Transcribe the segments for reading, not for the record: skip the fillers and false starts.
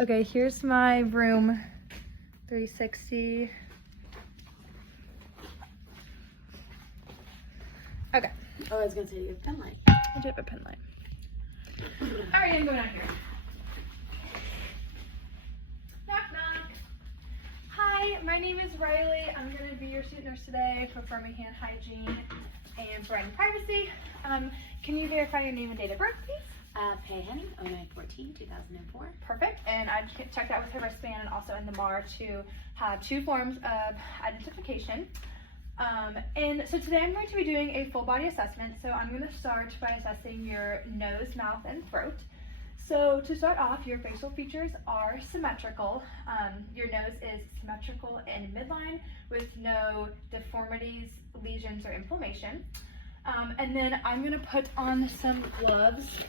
Okay, here's my room 360. Okay. Oh, I was gonna say you have a pen light. I do have a pen light. Alright, I'm going out here. Knock, knock. Hi, my name is Riley. I'm going to be your student nurse today, performing hand hygiene and providing privacy. Can you verify your name and date of birth, please? Pay Henning, 09/14/2004. Perfect. And I checked out with her wristband and also in the MAR to have 2 forms of identification. And so today I'm going to be doing a full body assessment. So I'm going to start by assessing your nose, mouth, and throat. So to start off, your facial features are symmetrical. Your nose is symmetrical in midline with no deformities, lesions, or inflammation. And then I'm going to put on some gloves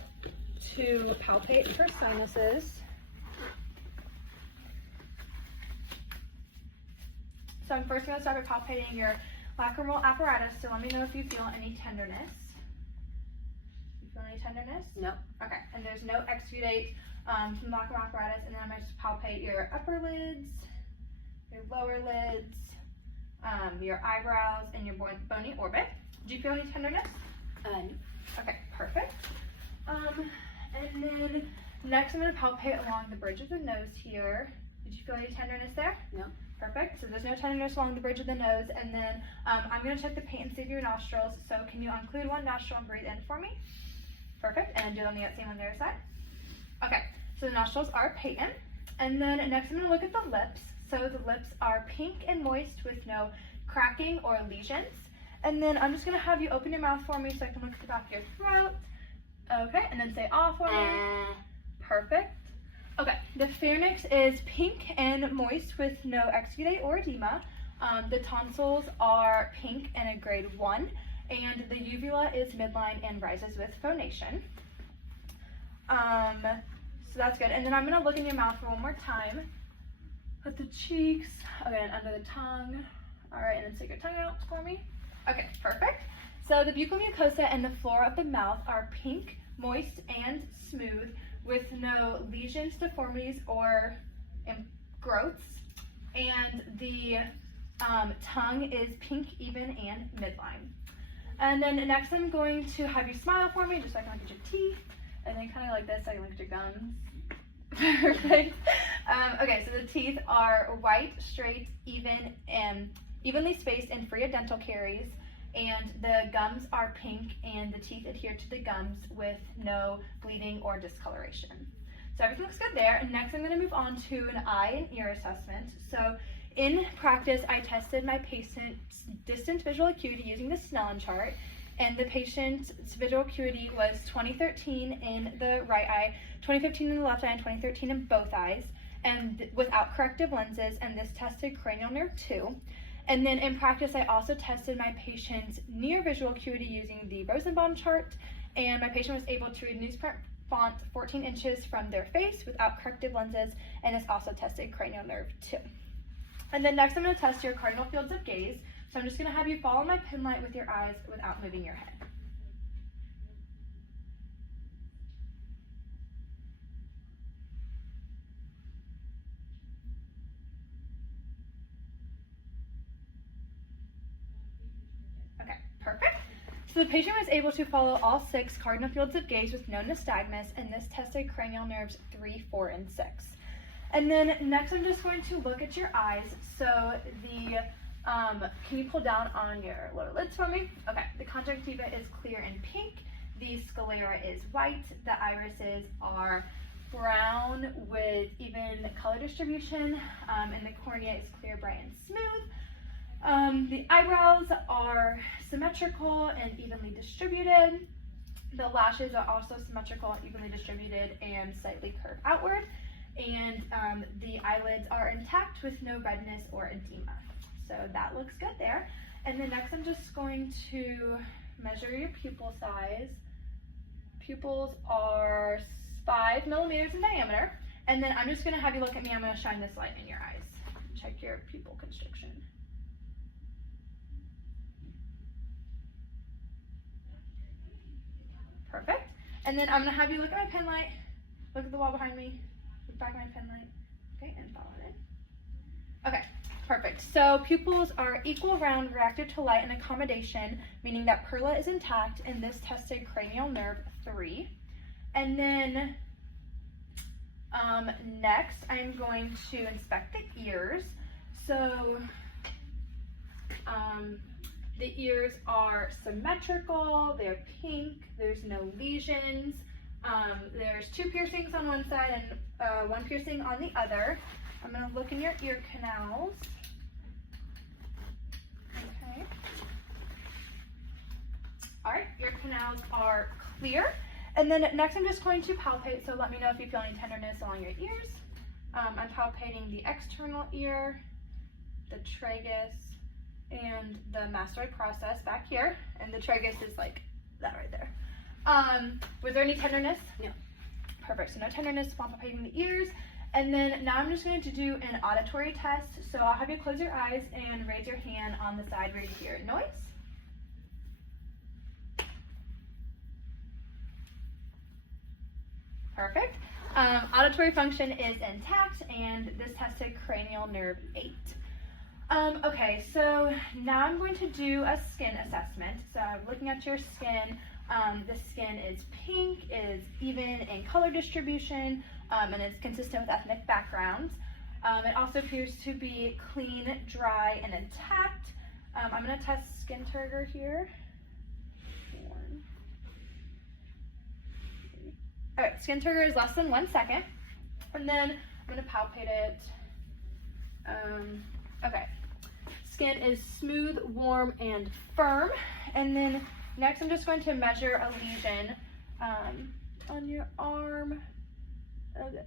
to palpate for sinuses. So I'm first going to start by palpating your lacrimal apparatus, so let me know if you feel any tenderness. You feel any tenderness? No. Okay, and there's no exudate from the lacrimal apparatus, and then I'm going to just palpate your upper lids, your lower lids, your eyebrows, and your bony orbit. Do you feel any tenderness? No. Okay, perfect. And then next I'm going to palpate along the bridge of the nose here. Did you feel any tenderness there? No. Perfect. So there's no tenderness along the bridge of the nose. And then I'm going to check the patency of your nostrils. So can you include one nostril and breathe in for me? Perfect. And do it on the same on the other side. Okay. So the nostrils are patent. And then next I'm going to look at the lips. So the lips are pink and moist with no cracking or lesions. And then I'm just going to have you open your mouth for me so I can look at the back of your throat. Okay. And then say ah for me. Perfect. Okay, the pharynx is pink and moist with no exudate or edema. The tonsils are pink and a grade 1, and the uvula is midline and rises with phonation. So that's good. And then I'm going to look in your mouth for one more time. At the cheeks, okay, and under the tongue. All right, and then stick your tongue out for me. Okay, perfect. So the buccal mucosa and the floor of the mouth are pink, moist, and smooth, with no lesions, deformities, or growths. And the tongue is pink, even, and midline. And then next I'm going to have you smile for me, just so I can look at your teeth. And then kind of like this, so I can look at your gums. Perfect. Okay, so the teeth are white, straight, even, and evenly spaced and free of dental caries. And the gums are pink and the teeth adhere to the gums with no bleeding or discoloration. So everything looks good there. And next I'm going to move on to an eye and ear assessment. So in practice, I tested my patient's distance visual acuity using the Snellen chart. And the patient's visual acuity was 2013 in the right eye, 2015 in the left eye, and 2013 in both eyes, and without corrective lenses. And this tested cranial nerve 2. And then in practice, I also tested my patient's near visual acuity using the Rosenbaum chart, and my patient was able to read newsprint font 14 inches from their face without corrective lenses, and this also tested cranial nerve 2. And then next I'm going to test your cardinal fields of gaze. So I'm just going to have you follow my pen light with your eyes without moving your head. Perfect. So the patient was able to follow all 6 cardinal fields of gaze with no nystagmus, and this tested cranial nerves 3, 4, and 6. And then next I'm just going to look at your eyes. So the, can you pull down on your lower lids for me? Okay, the conjunctiva is clear and pink. The sclera is white. The irises are brown with even color distribution, and the cornea is clear, bright, and smooth. The eyebrows are symmetrical and evenly distributed. The lashes are also symmetrical and evenly distributed and slightly curved outward. And the eyelids are intact with no redness or edema. So that looks good there. And then next I'm just going to measure your pupil size. Pupils are 5 millimeters in diameter. And then I'm just going to have you look at me. I'm going to shine this light in your eyes. Check your pupil constriction. Perfect. And then I'm going to have you look at my pen light, look at the wall behind me, back of my pen light. Okay, and follow it in. Okay, perfect. So pupils are equal, round, reactive to light and accommodation, meaning that Perla is intact, and this tested cranial nerve 3. And then next, I'm going to inspect the ears. So the ears are symmetrical, they're pink, there's no lesions. There's 2 piercings on one side and 1 piercing on the other. I'm going to look in your ear canals. Okay. All right, ear canals are clear. And then next I'm just going to palpate, so let me know if you feel any tenderness along your ears. I'm palpating the external ear, the tragus, and the mastoid process back here. And the tragus is like that right there. Was there any tenderness? No. Perfect, so no tenderness while palpating the ears. And then now I'm just going to do an auditory test. So I'll have you close your eyes and raise your hand on the side where you hear noise. Perfect. Auditory function is intact, and this tested cranial nerve 8. Okay, so now I'm going to do a skin assessment. So I'm looking at your skin. The skin is pink, is even in color distribution, and is consistent with ethnic backgrounds. It also appears to be clean, dry, and intact. I'm going to test skin turgor here. Alright, skin turgor is less than 1 second. And then I'm going to palpate it. Okay. Skin is smooth, warm, and firm. And then next I'm just going to measure a lesion on your arm. Okay.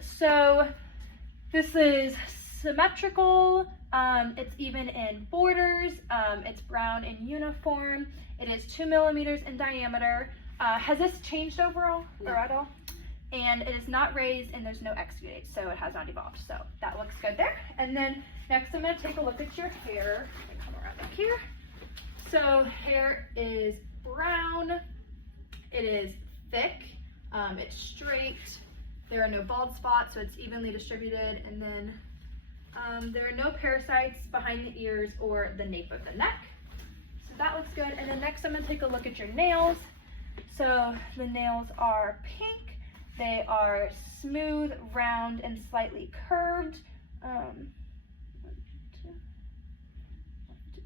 So this is symmetrical. It's even in borders. It's brown in uniform. It is 2 millimeters in diameter. Has this changed overall or at all? And it is not raised and there's no exudate, so it has not evolved. So that looks good there. And then next I'm going to take a look at your hair. Let me come around back here. So hair is brown. It is thick. It's straight. There are no bald spots, so it's evenly distributed. And then there are no parasites behind the ears or the nape of the neck. So that looks good. And then next I'm going to take a look at your nails. So the nails are pink, they are smooth, round, and slightly curved.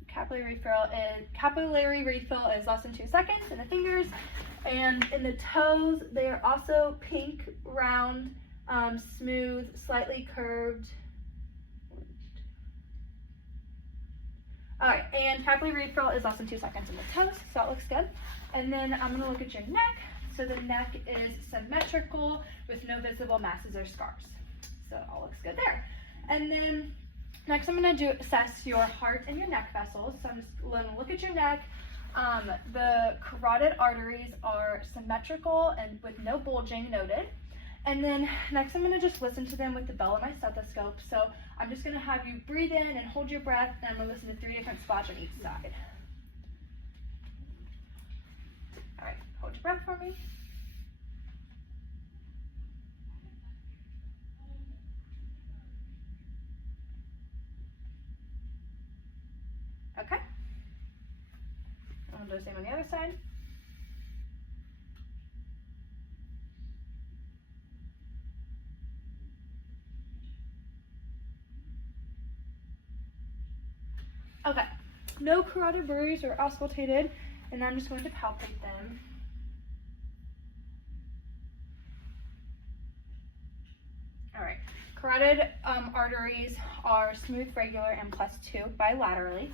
Capillary refill is less than 2 seconds in the fingers. And in the toes, they are also pink, round, smooth, slightly curved. All right, and capillary refill is less than 2 seconds in the toes, so that looks good. And then I'm going to look at your neck. So the neck is symmetrical with no visible masses or scars. So it all looks good there. And then next I'm going to assess your heart and your neck vessels. So I'm just going to look at your neck. The carotid arteries are symmetrical and with no bulging noted. And then next I'm going to just listen to them with the bell of my stethoscope. So I'm just going to have you breathe in and hold your breath, and I'm going to listen to 3 different spots on each side. All right, hold your breath for me. Okay. I'll do the same on the other side. Okay, no carotid arteries are auscultated, and I'm just going to palpate them. All right, carotid arteries are smooth, regular, and +2 bilaterally.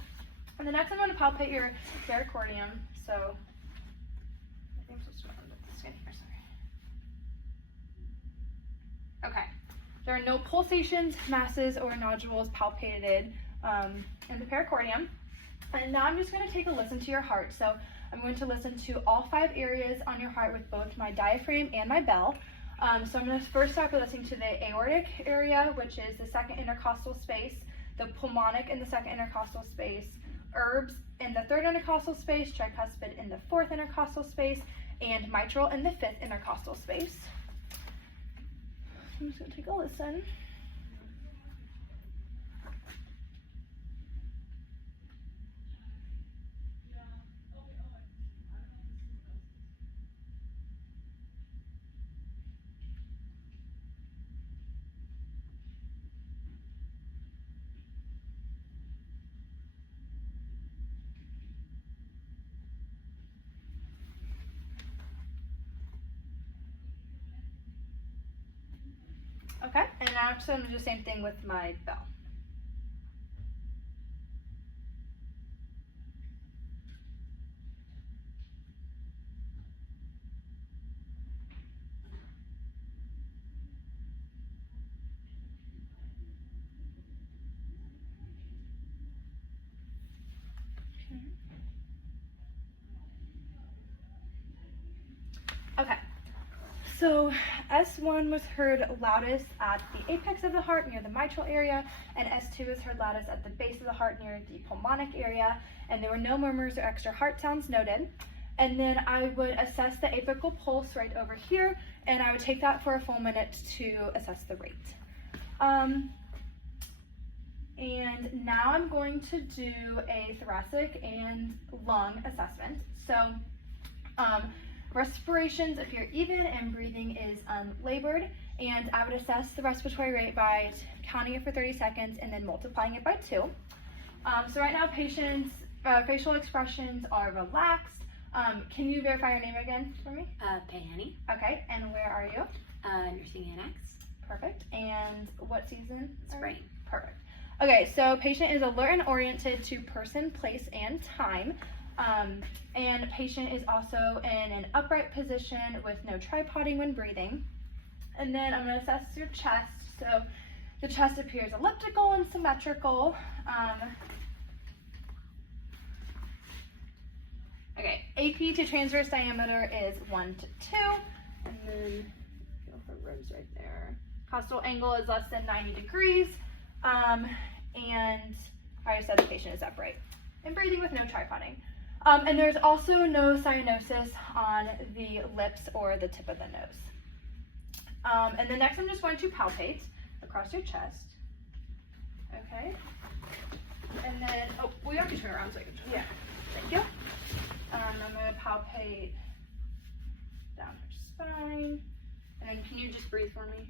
And the next I'm going to palpate your pericardium. So, I think I'm supposed to put the skin here, sorry. Okay, there are no pulsations, masses, or nodules palpated in the pericardium. And now I'm just going to take a listen to your heart. So I'm going to listen to all 5 areas on your heart with both my diaphragm and my bell. So I'm going to first start by listening to the aortic area, which is the 2nd intercostal space, the pulmonic in the 2nd intercostal space, herbs in the 3rd intercostal space, tricuspid in the 4th intercostal space, and mitral in the 5th intercostal space. I'm just gonna take a listen. Okay, and now I'm just gonna do the same thing with my bell. Okay, so S1 was heard loudest at the apex of the heart near the mitral area, and S2 was heard loudest at the base of the heart near the pulmonic area, and there were no murmurs or extra heart sounds noted. And then I would assess the apical pulse right over here, and I would take that for a full minute to assess the rate. And now I'm going to do a thoracic and lung assessment. So respirations appear even and breathing is unlabored, and I would assess the respiratory rate by counting it for 30 seconds and then multiplying it by 2. So right now patients' facial expressions are relaxed. Can you verify your name again for me? Payhani. Okay, and where are you? Nursing annex. Perfect. And what season? Spring. Perfect. Okay, so patient is alert and oriented to person, place, and time. And patient is also in an upright position with no tripoding when breathing. And then I'm going to assess your chest. So the chest appears elliptical and symmetrical. Okay, AP to transverse diameter is 1 to 2. And then go for ribs right there. Costal angle is less than 90 degrees. And I said the patient is upright and breathing with no tripoding. And there's also no cyanosis on the lips or the tip of the nose. And then next I'm just going to palpate across your chest. Okay. And then, oh, we have to turn around so I can turn. Yeah, thank you. I'm going to palpate down her spine. And then can you just breathe for me?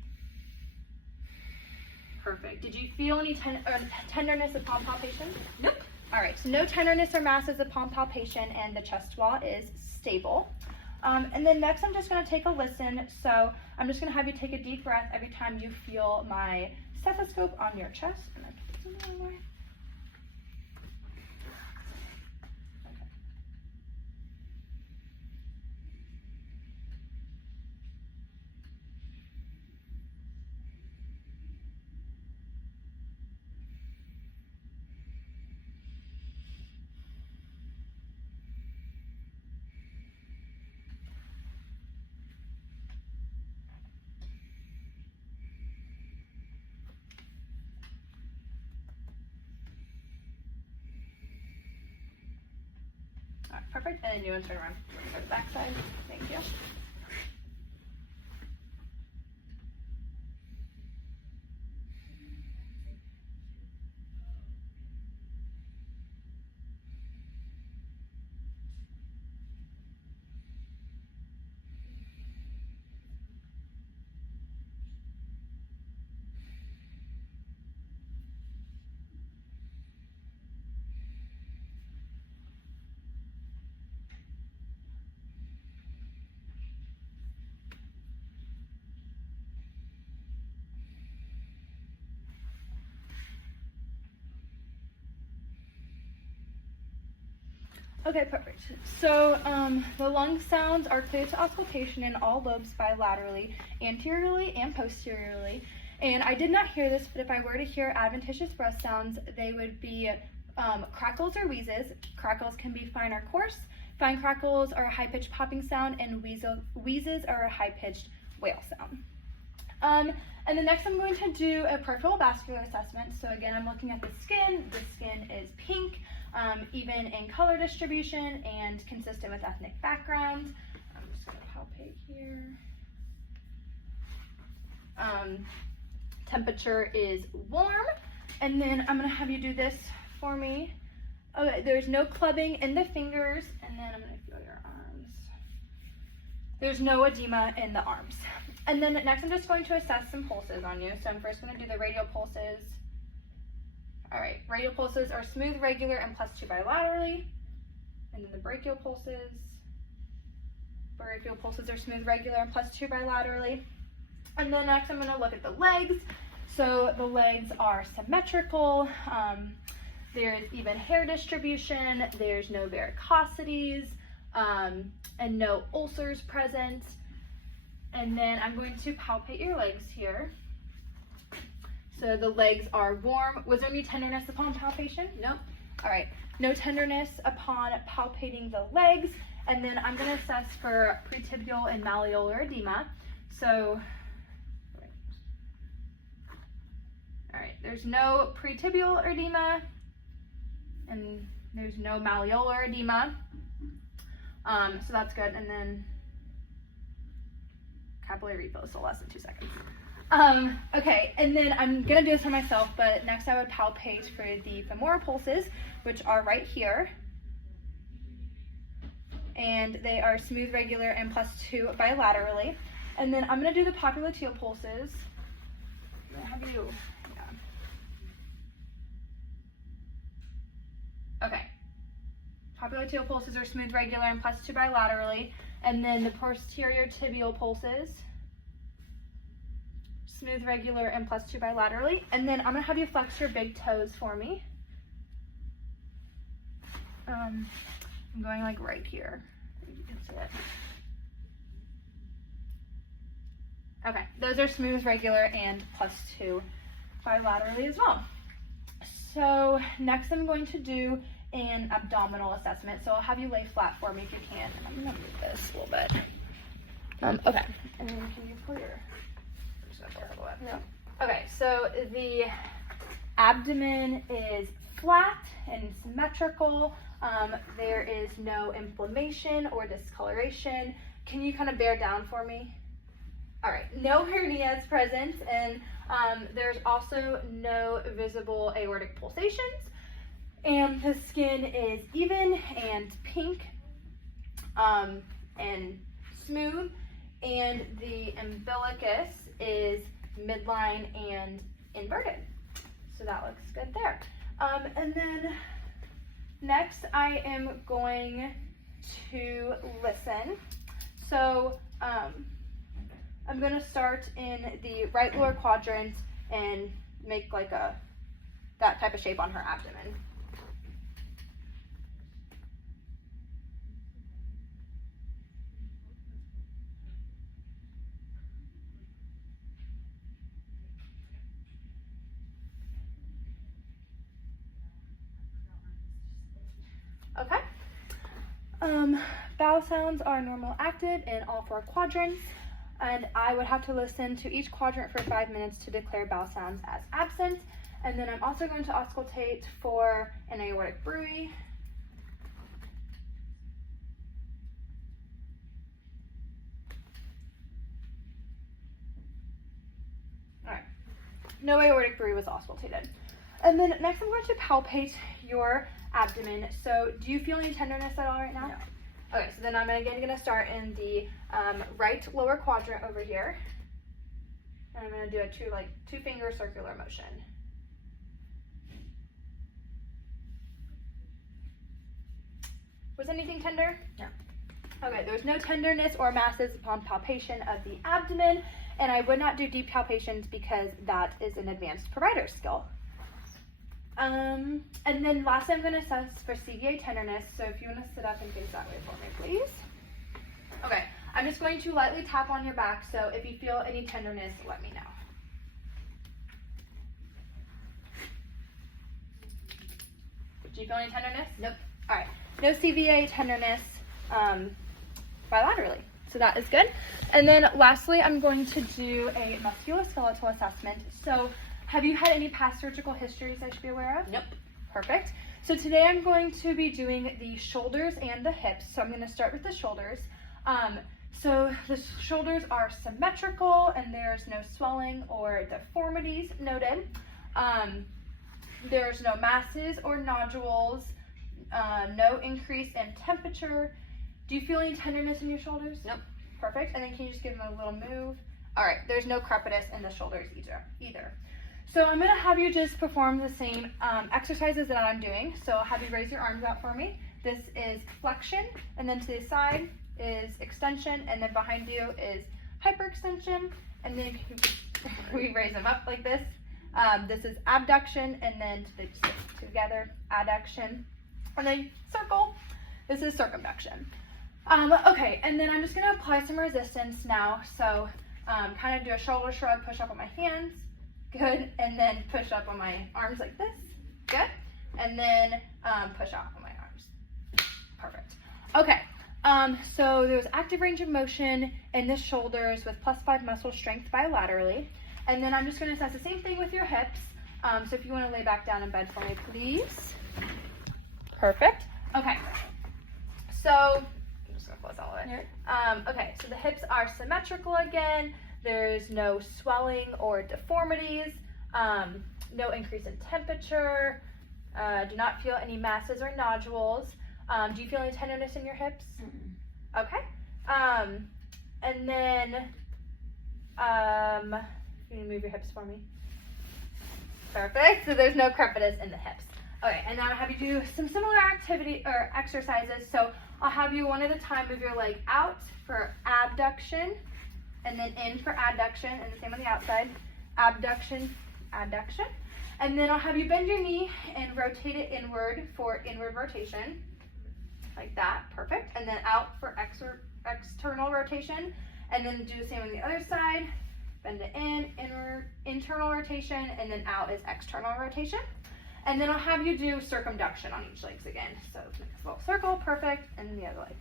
Perfect. Did you feel any tenderness upon palpation? Nope. All right, so no tenderness or masses upon palpation, and the chest wall is stable. And then next I'm just going to take a listen. So I'm just going to have you take a deep breath every time you feel my stethoscope on your chest. And I put this in the wrong way. All right, perfect. And then you want to turn around to the back side. Thank you. Okay, perfect. So the lung sounds are clear to auscultation in all lobes bilaterally, anteriorly, and posteriorly. And I did not hear this, but if I were to hear adventitious breath sounds, they would be crackles or wheezes. Crackles can be fine or coarse. Fine crackles are a high-pitched popping sound, and wheezes are a high-pitched wail sound. And then next I'm going to do a peripheral vascular assessment. So again, I'm looking at the skin. The skin is pink, even in color distribution and consistent with ethnic background. I'm just going to palpate here. Temperature is warm. And then I'm gonna have you do this for me. Okay, there's no clubbing in the fingers, and then I'm gonna feel your arms. There's no edema in the arms. And then next I'm just going to assess some pulses on you. So I'm first gonna do the radial pulses. All right, radial pulses are smooth, regular, and +2 bilaterally. And then the brachial pulses. Brachial pulses are smooth, regular, and +2 bilaterally. And then next I'm gonna look at the legs. So the legs are symmetrical. There's even hair distribution. There's no varicosities and no ulcers present. And then I'm going to palpate your legs here. So the legs are warm. Was there any tenderness upon palpation? Nope. All right, no tenderness upon palpating the legs. And then I'm gonna assess for pretibial and malleolar edema. So, all right, there's no pretibial edema and there's no malleolar edema. So that's good. And then capillary refill, so less than 2 seconds. Okay, and then I'm gonna do this for myself, but next I would palpate for the femoral pulses, which are right here. And they are smooth, regular, and +2 bilaterally. And then I'm gonna do the popliteal pulses. I'm gonna have you, Okay. Popliteal pulses are smooth, regular, and +2 bilaterally. And then the posterior tibial pulses, smooth, regular, and +2 bilaterally. And then I'm gonna have you flex your big toes for me. I'm going like right here. You can see it. Okay, those are smooth, regular, and +2 bilaterally as well. So next I'm going to do an abdominal assessment. So I'll have you lay flat for me if you can. I'm gonna move this a little bit. Okay, and then can you pull your, no. Okay, so the abdomen is flat and symmetrical. There is no inflammation or discoloration. Can you kind of bear down for me? All right, no hernias present, and there's also no visible aortic pulsations. And the skin is even and pink and smooth, and the umbilicus is midline and inverted. So that looks good there. And then next I am going to listen. So I'm going to start in the right lower quadrant and make like that type of shape on her abdomen. Okay. Bowel sounds are normal active in all 4 quadrants, and I would have to listen to each quadrant for 5 minutes to declare bowel sounds as absent. And then I'm also going to auscultate for an aortic bruit. All right, no aortic bruit was auscultated. And then next I'm going to palpate your abdomen. So do you feel any tenderness at all right now? No. Okay, so then I'm again going to start in the right lower quadrant over here. And I'm going to do a two finger circular motion. Was anything tender? No. Okay, there's no tenderness or masses upon palpation of the abdomen, and I would not do deep palpations because that is an advanced provider skill. And then lastly, I'm going to assess for CVA tenderness. So if you want to sit up and face that way for me, please. Okay, I'm just going to lightly tap on your back. So if you feel any tenderness, let me know. Do you feel any tenderness? Nope. All right, no CVA tenderness bilaterally. So that is good. And then lastly, I'm going to do a musculoskeletal assessment. So have you had any past surgical histories I should be aware of? Nope. Perfect. So today I'm going to be doing the shoulders and the hips. So I'm going to start with the shoulders. So the shoulders are symmetrical and there's no swelling or deformities noted. There's no masses or nodules, no increase in temperature. Do you feel any tenderness in your shoulders? Nope. Perfect. And then can you just give them a little move? All right, there's no crepitus in the shoulders either. So I'm gonna have you just perform the same exercises that I'm doing. So I'll have you raise your arms out for me. This is flexion, and then to the side is extension, and then behind you is hyperextension, and then we raise them up like this. This is abduction, and then together, adduction, and then circle. This is circumduction. Okay, and then I'm just gonna apply some resistance now. So kind of do a shoulder shrug, push up on my hands, good, and then push up on my arms like this, good, and then push off on my arms, perfect. Okay, so there's active range of motion in the shoulders with +5 muscle strength bilaterally, and then I'm just gonna assess the same thing with your hips. So if you wanna lay back down in bed for me, please. Perfect, okay. So, I'm just gonna close all of it. Okay, so the hips are symmetrical again. There's no swelling or deformities. No increase in temperature. Do not feel any masses or nodules. Do you feel any tenderness in your hips? Mm-mm. Okay. And then, can you move your hips for me? Perfect. So there's no crepitus in the hips. Okay, and now I'll have you do some similar activity or exercises. So I'll have you one at a time move your leg out for abduction, and then in for adduction, and the same on the outside. Abduction, adduction. And then I'll have you bend your knee and rotate it inward for inward rotation, like that, perfect. And then out for external rotation, and then do the same on the other side. Bend it in, inward, internal rotation, and then out is external rotation. And then I'll have you do circumduction on each legs again. So make a little circle, perfect, and then the other leg.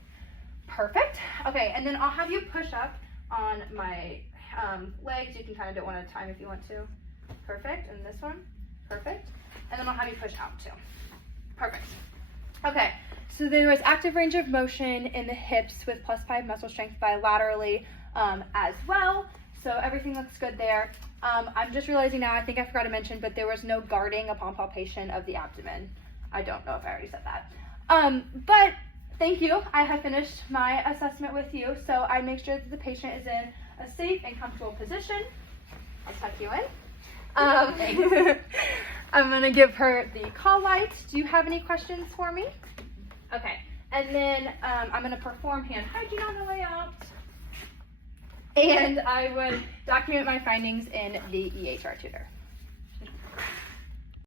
Perfect. Okay, and then I'll have you push up on my legs. You can kind of do it one at a time if you want to. Perfect, and this one, perfect. And then I'll have you push out too. Perfect. Okay, so there was active range of motion in the hips with +5 muscle strength bilaterally as well. So everything looks good there. I'm just realizing now, I think I forgot to mention, but there was no guarding upon palpation of the abdomen. I don't know if I already said that. But thank you. I have finished my assessment with you. So I make sure that the patient is in a safe and comfortable position. I'll tuck you in. I'm gonna give her the call light. Do you have any questions for me? Okay, and then I'm gonna perform hand hygiene on the way out. And I would document my findings in the EHR tutor.